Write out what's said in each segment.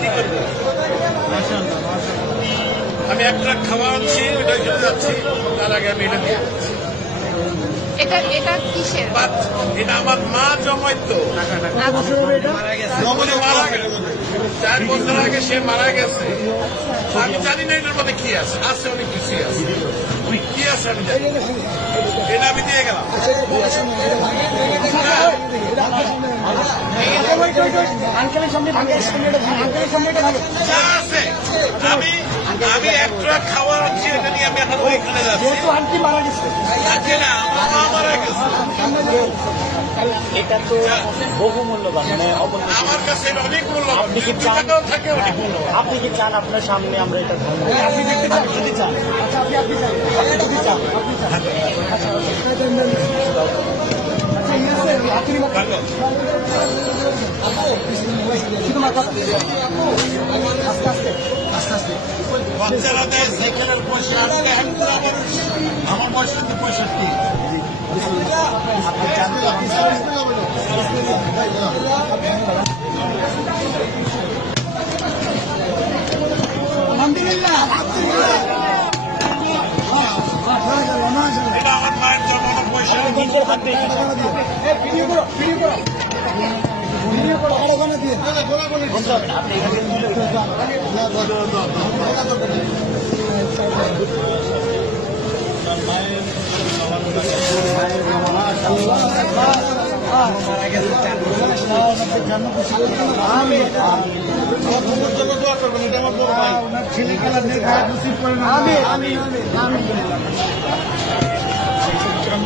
কি করবো? আমি একটা খাওয়া আনছি, ওটা খেতে যাচ্ছি, তার আগে আমি এটা দিয়ে এটা কিসের? এটা আমার মা জমাইতো, মারা গেছে 4 বছর আগে, সে মারা গেছে। আমি জানি না এটার মধ্যে কি আছে, আছে অনেক কিছুই আছে, কি আছে আমি জানি, এটা আমি দিয়ে গেলাম। যা আছে আমি একটা খাওয়া আনছি, এটা নিয়ে আমি এখন ওইখানে যাচ্ছি। না, আমার মা মারা গেছে। এটা তো বহু মূল্যবান, মানে আমার কাছে এটা অনেক মূল্যবান। আপনি কি চান? টাকাও থাকে অনেক মূল্যবান। আপনি কি চান আপনার সামনে আমরা এটা ধারণ করি? আপনি দেখতে চান? যদি চান, আচ্ছা আপনি চান, আপনি যদি চান, আপনি চান, আচ্ছা আপনি ভালো। শুধু মাথা আস্তে আস্তে আস্তে আস্তে বাচ্চারা দেয় সাইকেলের পয়সা, আজকে আমি পুরো আমার বয়স কিন্তু 65। আলহামদুলিল্লাহ। এটা আমার মায়ের জন্মানো পয়সা। নিজের হাতে ভিডিও করো, ভিডিও করো, ভিডিও করো, ওখানে দিয়ে বলতে হবে না, আপনি এখান থেকে তুলে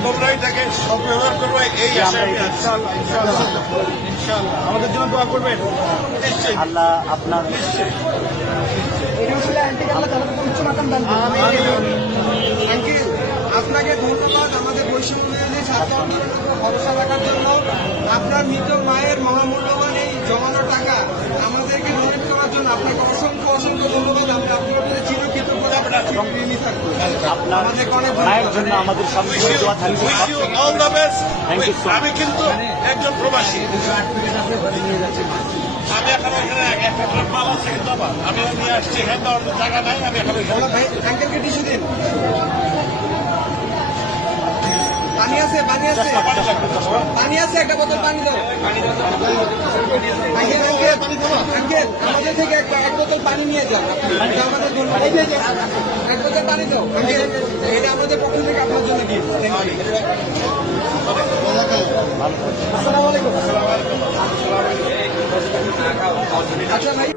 তোমরাই তাকে সব ব্যবহার করবো, এই আশায় আমি আছি। আমাদের জন্য দোয়া করবেন নিশ্চয়ই। আল্লাহ আপনার আপনাকে ধন্যবাদ আমাদের বৈষম্য বিরোধী ছাত্র আন্দোলনের ভরসা রাখার জন্য। আপনার মৃত মায়ের মহামূল্যবান এই জমানো টাকা আমাদেরকে ডোনেট করার জন্য আপনাকে অসংখ্য অসংখ্য ধন্যবাদ। আমরা আপনাদের চিরকৃতজ্ঞ এবং ঋণী থাকবো। আপনার আমাদেরকে অনেক মায়ের জন্য আমাদের সঙ্গে দোয়া থাকবে। Wish you all the best. Thank you so much. আমি কিন্তু একজন প্রবাসী, আমি এখন ওইখানে একটা মাল আছে কিন্তু আমার, আমি নিয়ে আসছি, এখানে তো অন্য জায়গা নাই, আমি এখন ওইখানে ভাই আঙ্কেলকে টিস্যু দিন। পানি আছে, পানি আছে, পানি আছে, একটা বোতল পানি দাও। আঙ্কেল আঙ্কেল আঙ্কেল আমাদের থেকে এক বোতল পানি নিয়ে যাও। এটা আমাদের জন্য, এই যে এক বোতল পানি দাও আঙ্কেল, এটা আমাদের পক্ষ থেকে আপনার জন্য গিফট। আসসালামু আলাইকুম। আচ্ছা ভাই।